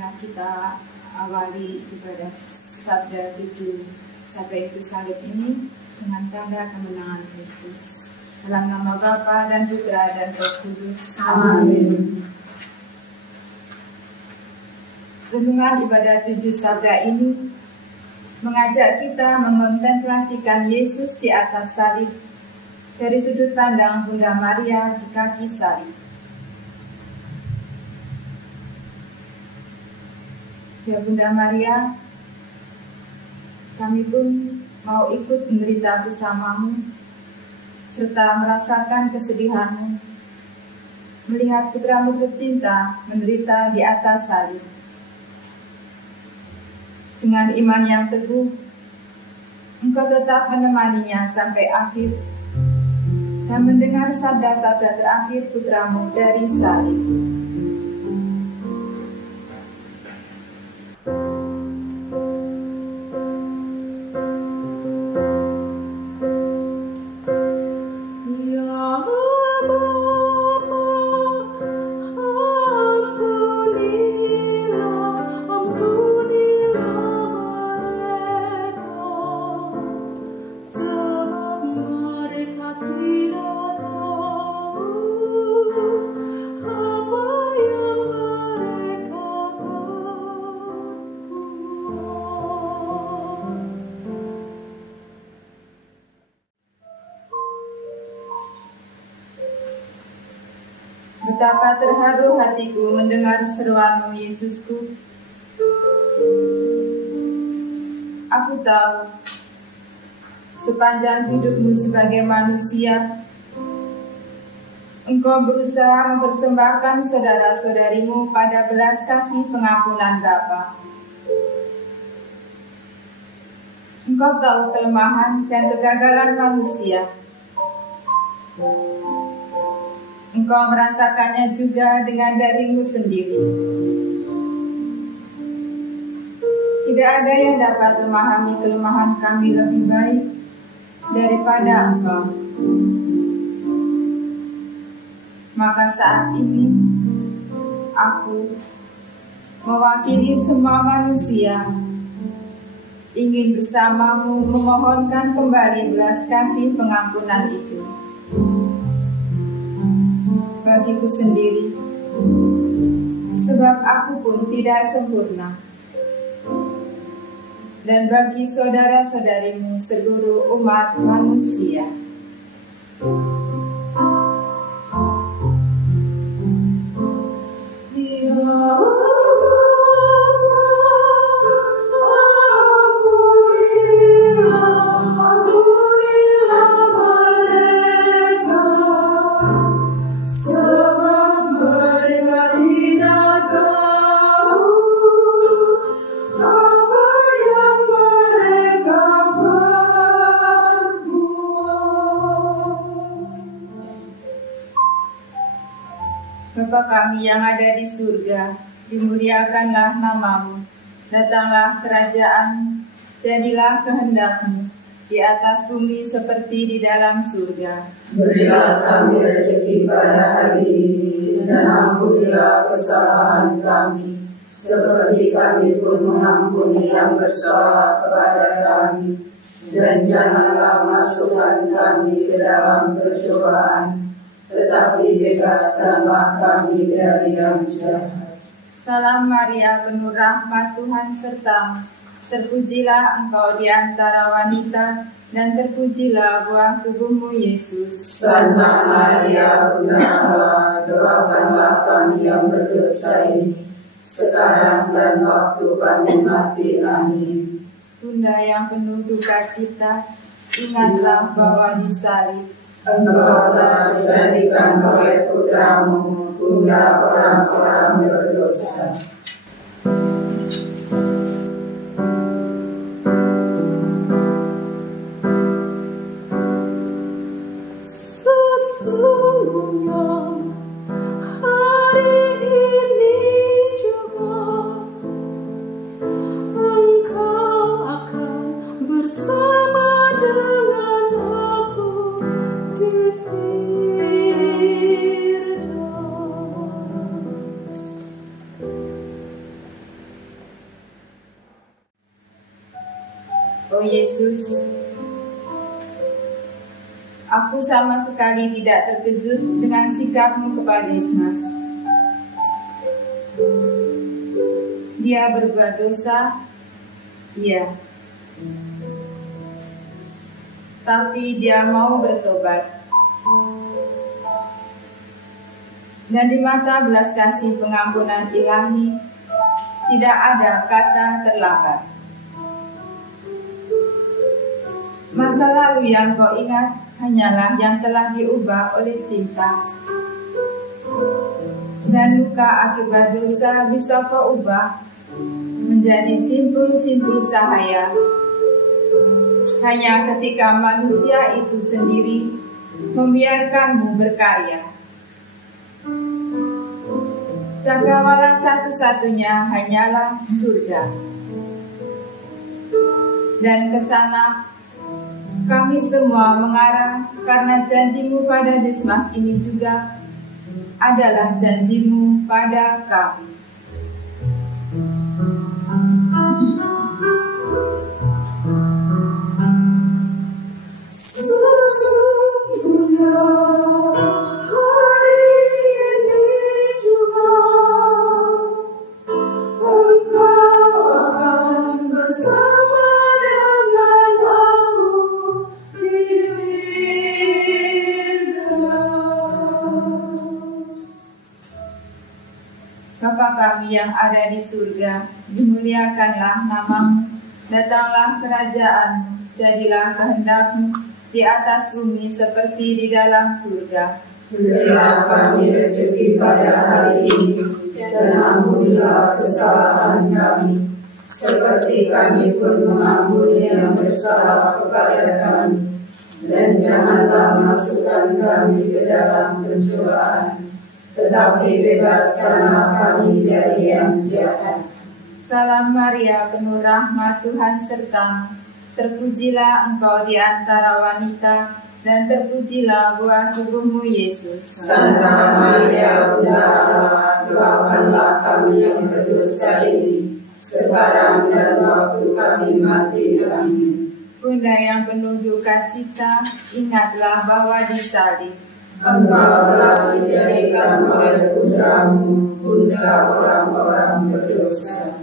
Marilah kita awali ibadah Sabda 7 sampai Yesus salib ini dengan tanda kemenangan Kristus. Dalam nama Bapa dan Putra dan Roh Kudus. Amin. Renungan ibadah 7 Sabda ini mengajak kita mengontemplasikan Yesus di atas salib dari sudut pandang Bunda Maria di kaki salib. Ya Bunda Maria, kami pun mau ikut menderita bersamamu, serta merasakan kesedihanmu, melihat putramu tercinta menderita di atas salib. Dengan iman yang teguh, Engkau tetap menemaninya sampai akhir, dan mendengar sabda-sabda terakhir putramu dari salib. Betapa terharu hatiku mendengar seruanmu, Yesusku. Aku tahu, sepanjang hidupmu sebagai manusia, Engkau berusaha mempersembahkan saudara-saudarimu pada belas kasih pengampunan Bapa. Engkau tahu kelemahan dan kegagalan manusia. Engkau merasakannya juga dengan darimu sendiri. Tidak ada yang dapat memahami kelemahan kami lebih baik daripada Engkau. Maka saat ini, aku mewakili semua manusia, ingin bersamamu memohonkan kembali belas kasih pengampunan itu. Bagiku sendiri, sebab aku pun tidak sempurna, dan bagi saudara-saudarimu seluruh umat manusia. Bapa kami yang ada di surga, dimuliakanlah namamu. Datanglah kerajaan, jadilah kehendak-Mu di atas bumi seperti di dalam surga. Berilah kami rezeki pada hari ini, dan ampunilah kesalahan kami, seperti kami pun mengampuni yang bersalah kepada kami. Dan janganlah masukkan kami ke dalam percobaan, tetapi bebaskanlah kami dari yang jahat. Salam Maria, penuh rahmat, Tuhan sertamu. Terpujilah engkau di antara wanita, dan terpujilah buah tubuhmu, Yesus. Santa Maria, Bunda Allah, doakanlah kami yang berdosa ini, sekarang dan waktu kami mati. Amin. Bunda yang penuh duka cita, ingatlah bahwa di salib Engkau telah dijadikan oleh putramu Bunda orang-orang berdosa. Sesungguhnya hari ini juga Engkau akan bersama dengan aku di Firdaus. Oh Yesus, aku sama sekali tidak terkejut dengan sikapmu kepada Dismas. Dia berbuat dosa, iya. Tapi dia mau bertobat. Dan di mata belas kasih pengampunan ilahi, tidak ada kata terlambat. Masa lalu yang kau ingat hanyalah yang telah diubah oleh cinta. Dan luka akibat dosa bisa kau ubah menjadi simpul-simpul cahaya. Hanya ketika manusia itu sendiri membiarkanmu berkarya. Cakrawala satu-satunya hanyalah surga. Dan ke sana kami semua mengarah karena janjimu pada Dismas ini juga adalah janjimu pada kami. Sesungguhnya hari ini juga Engkau akan bersama dengan aku di Firdaus. Bapa kami yang ada di surga, dimuliakanlah namamu, datanglah kerajaan, jadilah kehendak-Mu di atas bumi seperti di dalam surga. Berilah kami rezeki pada hari ini, dan ampunilah kesalahan kami, seperti kami pun mengampuni yang bersalah kepada kami. Dan janganlah masukkan kami ke dalam pencobaan, tetapi bebaskanlah kami dari yang jahat. Salam Maria, penuh rahmat, Tuhan sertamu. Terpujilah engkau di antara wanita, dan terpujilah buah tubuhmu Yesus. Santa Maria, Bunda Allah, doakanlah kami yang berdosa ini, sekarang dan waktu kami mati. Amin. Bunda yang penuh duka cita, ingatlah bahwa di salib Engkau telah dijadikan oleh putramu, Bunda orang-orang berdosa.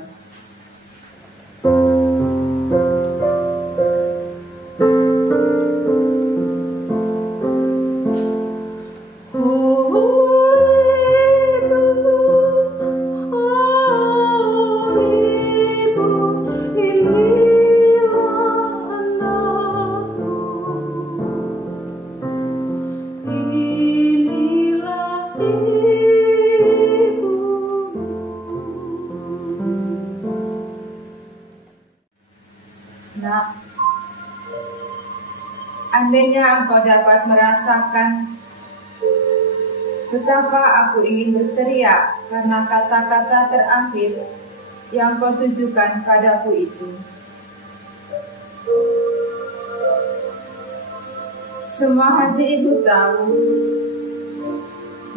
Nak, andainya engkau dapat merasakan betapa aku ingin berteriak karena kata-kata terakhir yang kau tujukan padaku itu. Semua hati ibu tahu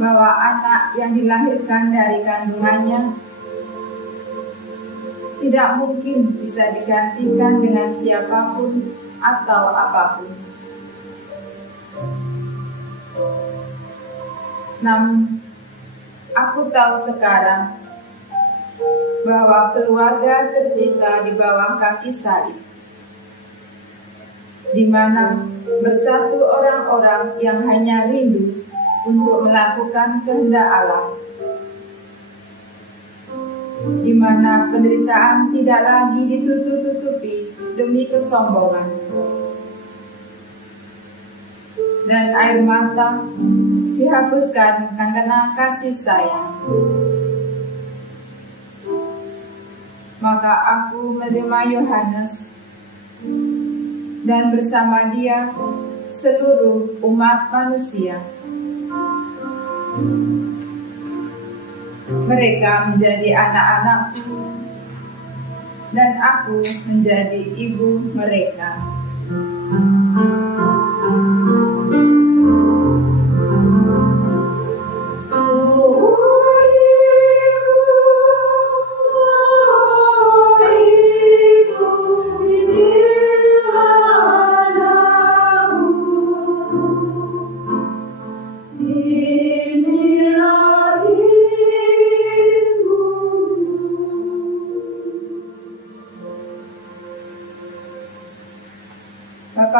bahwa anak yang dilahirkan dari kandungannya tidak mungkin bisa digantikan dengan siapapun atau apapun. Namun, aku tahu sekarang bahwa keluarga tercipta di bawah kaki salib, di mana bersatu orang-orang yang hanya rindu untuk melakukan kehendak Allah, di mana penderitaan tidak lagi ditutup-tutupi demi kesombongan, dan air mata dihapuskan karena kasih sayang. Maka aku menerima Yohanes, dan bersama dia seluruh umat manusia. Mereka menjadi anak-anakku, dan aku menjadi ibu mereka.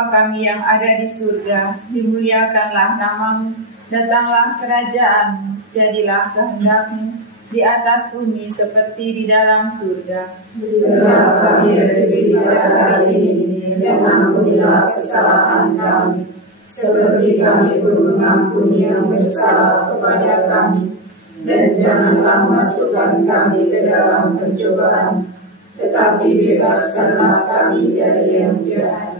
Bapa kami yang ada di surga, dimuliakanlah namamu, datanglah kerajaan, jadilah kehendak-Mu di atas bumi seperti di dalam surga. Berilah kami rezeki pada hari ini, dan ampunilah kesalahan kami, seperti kami pun mengampuni yang bersalah kepada kami. Dan janganlah masukkan kami ke dalam pencobaan, tetapi bebaskanlah kami dari yang jahat.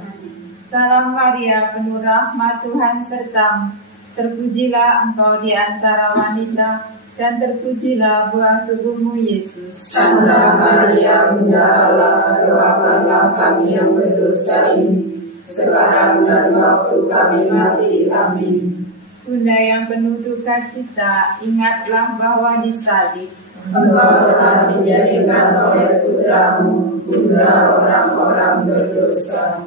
Salam Maria, penuh rahmat Tuhan sertamu. Terpujilah engkau di antara wanita, dan terpujilah buah tubuhmu Yesus. Santa Maria, Bunda Allah, doakanlah kami yang berdosa ini, sekarang dan waktu kami mati. Amin. Bunda yang penuh duka cita, ingatlah bahwa di salib Engkau telah dijadikan oleh Putramu, Bunda orang-orang berdosa.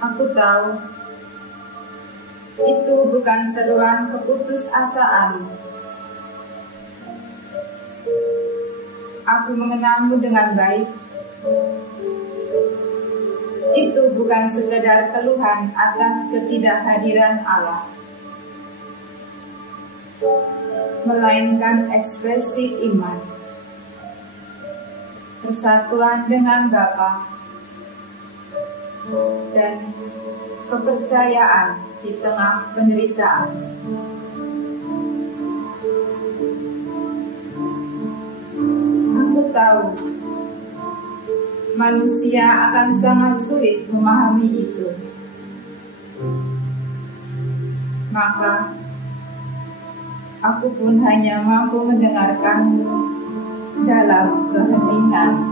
Aku tahu itu bukan seruan keputusasaan. Aku mengenalmu dengan baik. Itu bukan sekedar keluhan atas ketidakhadiran Allah, melainkan ekspresi iman, persatuan dengan Bapa, dan kepercayaan di tengah penderitaan. Aku tahu manusia akan sangat sulit memahami itu. Maka aku pun hanya mampu mendengarkanmu dalam keheningan.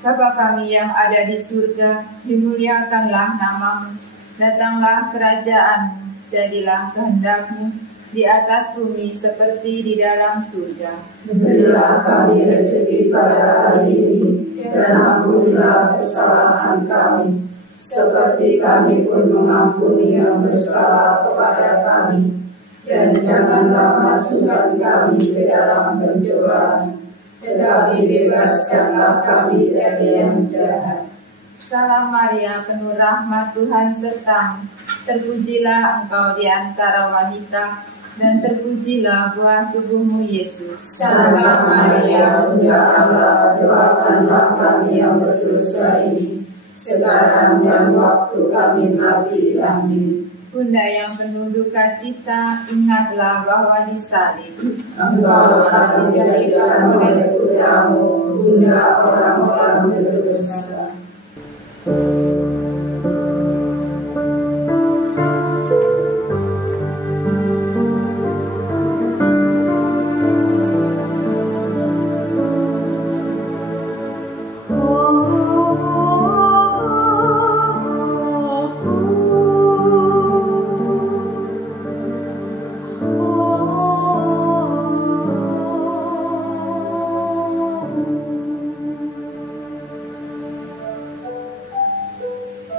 Bapa kami yang ada di surga, dimuliakanlah namamu, datanglah kerajaan, jadilah kehendak-Mu di atas bumi seperti di dalam surga. Berilah kami rezeki pada hari ini, dan ampunilah kesalahan kami, seperti kami pun mengampuni yang bersalah kepada kami. Dan janganlah masukkan kami ke dalam pencobaan, tetapi bebaskanlah kami dari yang jahat. Salam Maria, penuh rahmat Tuhan sertamu. Terpujilah engkau di antara wanita, dan terpujilah buah tubuhmu Yesus. Santa Maria, Bunda Allah, doakanlah kami yang berdosa ini, sekarang dan waktu kami mati. Amin. Bunda yang penuh duka cita, ingatlah bahwa di salib Engkau telah dijadikan oleh Putramu, Bunda orang-orang berdosa.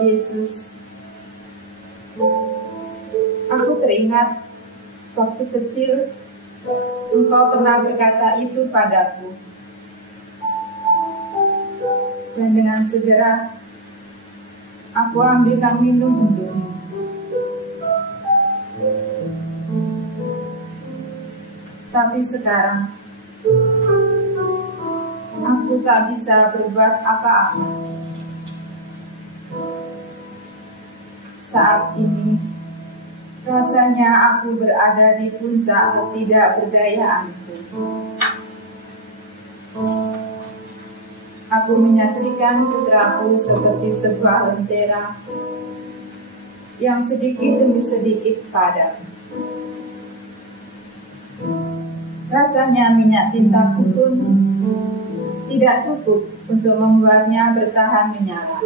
Yesus, aku teringat Waktu kecil, Engkau pernah berkata itu padaku. Dan dengan segera, aku ambilkan minum untukmu. Tapi sekarang, aku tak bisa berbuat apa-apa. Saat ini, rasanya aku berada di puncak ketidakberdayaanku. Aku menyaksikan putraku seperti sebuah lentera yang sedikit demi sedikit padam. Rasanya minyak cintaku pun tidak cukup untuk membuatnya bertahan menyala.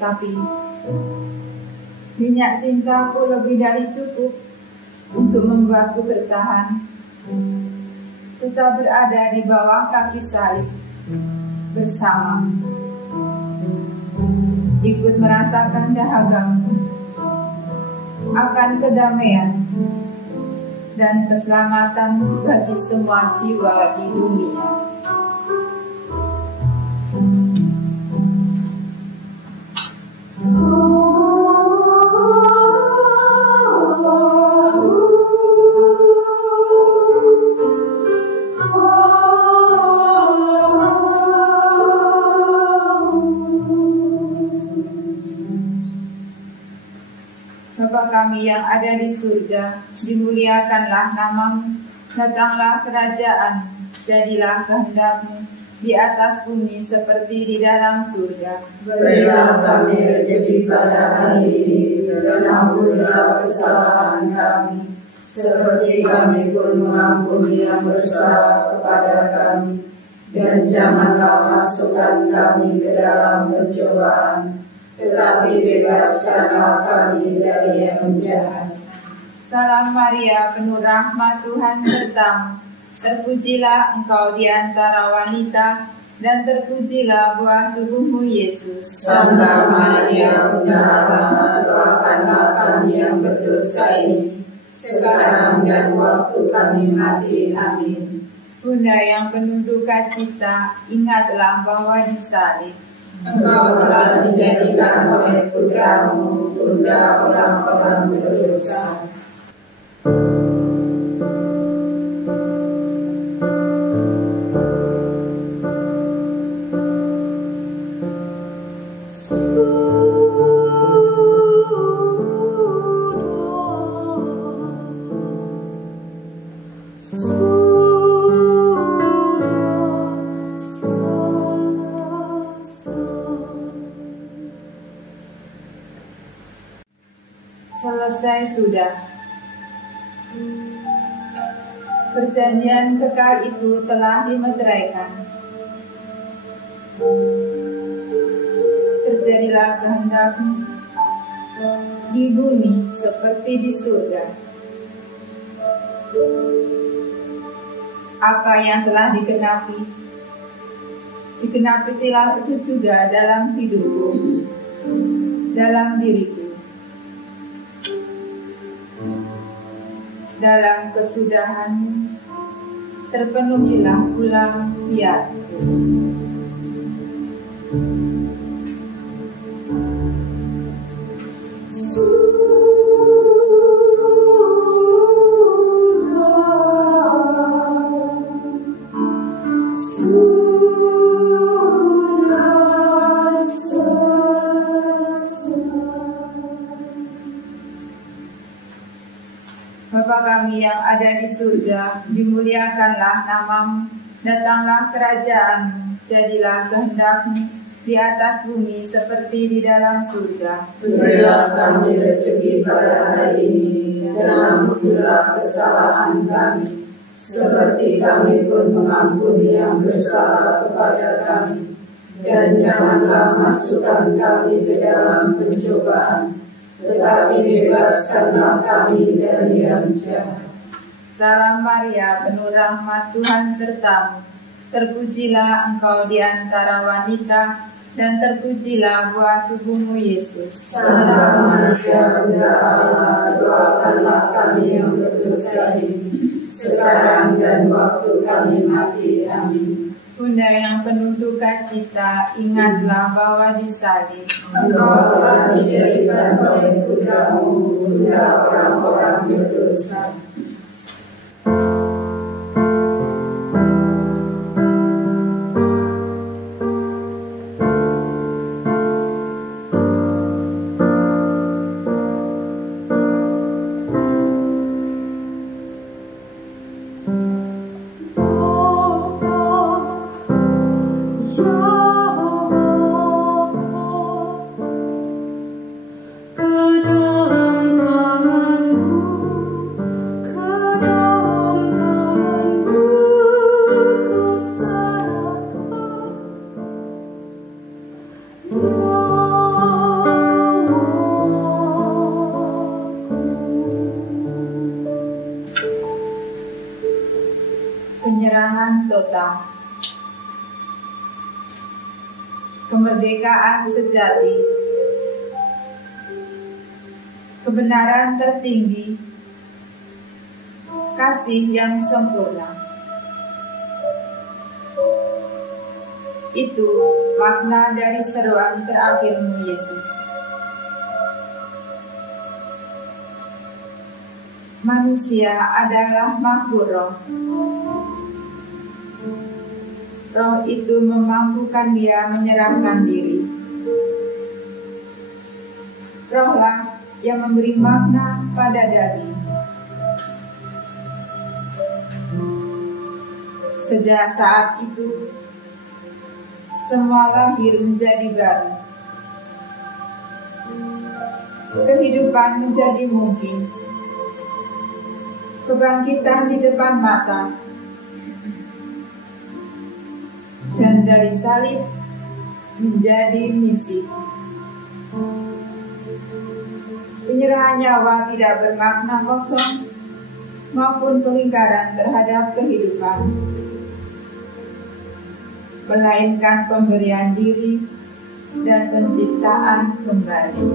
Tapi minyak cintaku lebih dari cukup untuk membuatku bertahan, tetap berada di bawah kaki salib bersama, ikut merasakan dahagamu akan kedamaian dan keselamatan bagi semua jiwa di dunia. Bapa kami yang ada di surga, dimuliakanlah namamu, datanglah kerajaan, jadilah kehendak-Mu di atas bumi seperti di dalam surga. Berilah kami rezeki pada hari ini, dan ampunilah kesalahan kami, seperti kami pun mengampuni yang bersalah kepada kami. Dan janganlah masukkan kami ke dalam pencobaan, tetapi bebaskanlah kami dari yang jahat. Salam Maria, penuh rahmat, Tuhan sertamu. Terpujilah engkau di antara wanita, dan terpujilah buah tubuhmu, Yesus. Santa Maria, Bunda Allah, doakanlah kami yang berdosa ini, sekarang dan waktu kami mati. Amin. Bunda yang penuh duka cita, ingatlah bahwa di salib Engkau telah dijadikan oleh Putramu Bunda orang-orang berdosa. Selesai sudah. Perjanjian kekal itu telah dimeteraikan. Terjadilah kehendak-Mu di bumi seperti di surga. Apa yang telah dikenapilah itu juga dalam hidupku, dalam diriku. Dalam kesudahan terpenuhilah ulang fiat-Ku. Bapa kami yang ada di surga, dimuliakanlah namamu, datanglah kerajaan-Mu, jadilah kehendak-Mu di atas bumi seperti di dalam surga. Berilah kami rezeki pada hari ini, dan ampunilah kesalahan kami, seperti kami pun mengampuni yang bersalah kepada kami. Dan janganlah masukkan kami ke dalam pencobaan, tetapi bebaskanlah kami dari yang jahat. Salam Maria, penuh rahmat, Tuhan sertamu. Terpujilah engkau di antara wanita, dan terpujilah buah tubuhmu Yesus. Santa Maria, Bunda Allah, doakanlah kami yang berdosa ini, sekarang dan waktu kami mati. Amin. Bunda yang penuh duka cita, ingatlah bahwa disalib Engkau telah dijadikan oleh putramu, Bunda orang-orang berdosa. Penyerahan total. Kemerdekaan sejati. Kebenaran tertinggi. Kasih yang sempurna. Itu makna dari seruan terakhirmu Yesus. Manusia adalah makhluk roh. Roh itu memampukan dia menyerahkan diri. Rohlah yang memberi makna pada daging. Sejak saat itu, semua lahir menjadi baru. Kehidupan menjadi mungkin. Kebangkitan di depan mata. Dan dari salib menjadi misi. Penyerahan nyawa tidak bermakna kosong maupun pengingkaran terhadap kehidupan, melainkan pemberian diri dan penciptaan kembali.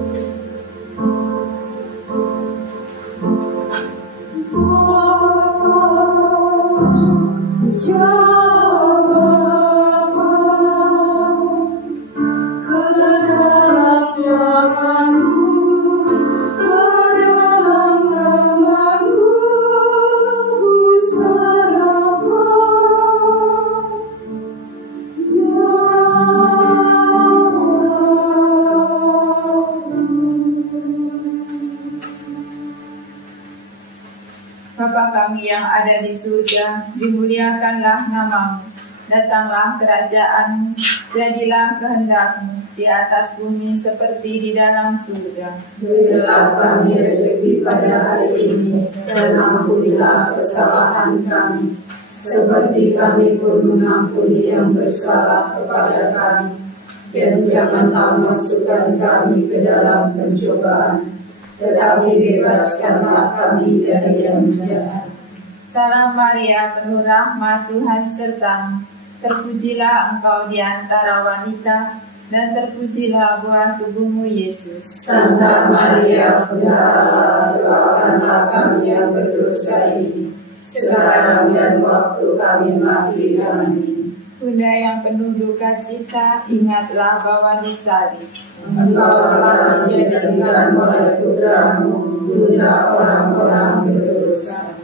Bapa kami yang ada di surga, dimuliakanlah namamu, datanglah kerajaan-Mu, jadilah kehendak-Mu di atas bumi seperti di dalam surga. Berilah kami rezeki pada hari ini, dan ampunilah kesalahan kami, seperti kami pun mengampuni yang bersalah kepada kami. Dan janganlah masukkan kami ke dalam pencobaan, tetapi bebaskanlah kami dari yang jahat. Salam Maria, penuh rahmat, Tuhan sertamu. Terpujilah engkau di antara wanita, dan terpujilah buah tubuhmu Yesus. Santa Maria, Bunda Allah, doakanlah kami yang berdosa ini, sekarang dan waktu kami mati. Amin. Bunda yang penuh duka cita, ingatlah bahwa disalib Engkau telah dijadikan oleh putramu, Bunda orang-orang berdosa.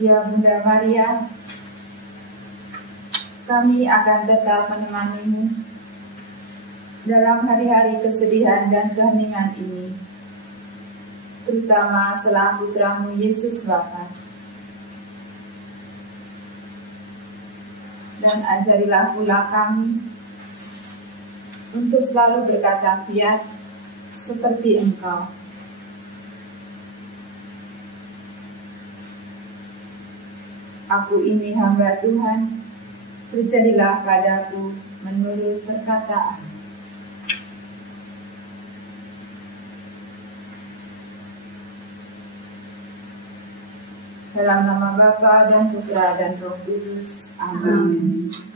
Ya Bunda Maria, kami akan tetap menemanimu dalam hari-hari kesedihan dan keheningan ini, terutama setelah putramu Yesus wafat. Dan ajarilah pula kami untuk selalu berkata fiat seperti Engkau. Aku ini hamba Tuhan, terjadilah padaku menurut perkataan. Dalam nama Bapa dan Putra dan Roh Kudus. Amin.